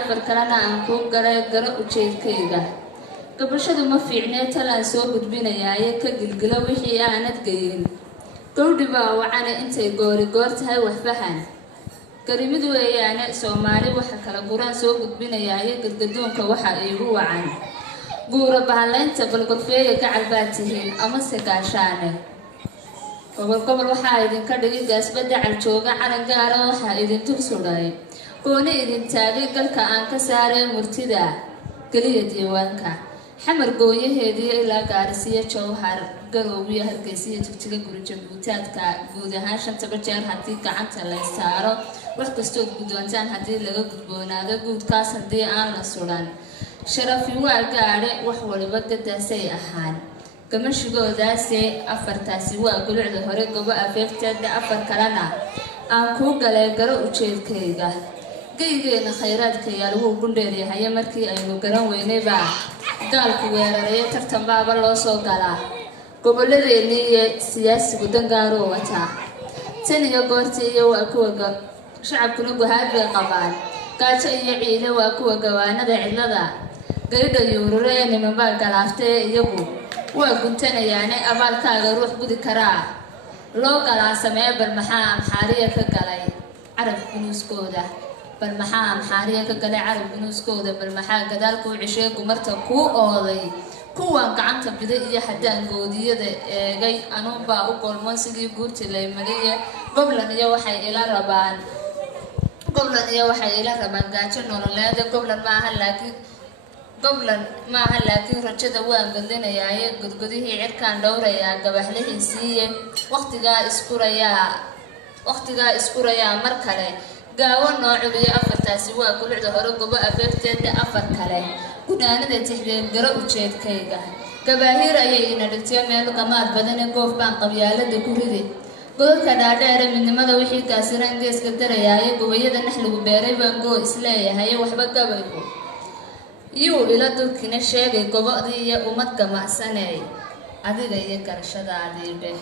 afar kalena aan ku garo ujeedkayga gabashadu ma fiicnee talaan soo gudbinayaaye ka gilgilo wixii aanad geyin gowdhiba wacana intay goor tahay wax fahan karimid weeyaane Soomaali waxa kala guraan soo gudbinayaaye gadgadoonka waxa iigu wacan guura bahaleynta balgorfeeya gacalbaatihiin ama sagaashaane gobol waxa idinka dhigay gaasbada caljooga calan gaar ah waxa idin dul sudhay gooni idin taagay galka aan ka saaray murtida kaliya diiwaanka xamar gooyaheedii ilaa gaarsiya jawhar garoowiya hargeysa jigjiga guri jabuutaadka guud ahaan 5 jeer hadii gacanta la saaro wax kastoo guddoontaan hadii laga gudboonaado guudkaas hadii aan la sulan sharafi waa gaare wax waliba gadaasay ahaan gamashigoodaasi afartaasi waa gulucda hore gobo afeefteeda afar kalena aan ku galay garo ujeedkayga geygeena khayraadka yaal wuu gundheeryahay markii aynu garan weynayba gaalku weeraray tartan baaba loo soo galaa gobolladeennii iyo siyaasigu dangaaroo wata tan iyo goortii iyo waa kuwa shacabkuna guhaad bay qabaan gaajo iyo ciile waa kuwa gawaanada cidlada gaydha yuurure nimanbaa galaaftee iyagu waa guntanayaane abaalkaaga ruux gudi karaa loo galaa samee bal maxaa amxaariya ka galay carab gunuuskooda bal maxaa amxaariya ka galay carab gunuuskooda bal maxaa gadaalku cishay gumarta ku ooday kuwan gacanta biday iyo hadaan goodiyada eegay anuunbaa u golmo sidii guurti lay mariye goblan iyo waxay ila rabaan gaajo nololeed goblan maaha laakiin rajada waan gadlinayaaye gudgudihii cirkaan dhowrayaa gabaxlihiisiiye waqtigaa iskurayaa mar kale gaawo noo culiyo afartaasi waa gulucda hore gobo afeefteeda afar kale gunaanada tixdeed garo ujeedkayga gabaahiir ayay ina dhigtay meel gamaad badane goof baan qabyaalada ku ridi godadka dhaadheere midnimada wixii kaasiran geeska darayaaye gobayada naxligu beeray baan goo isleeyahay waxba gabaygu yuu ila dulkina sheegay gobodii iyo ummad gamacsanay adiga iyo garashadaadii dheh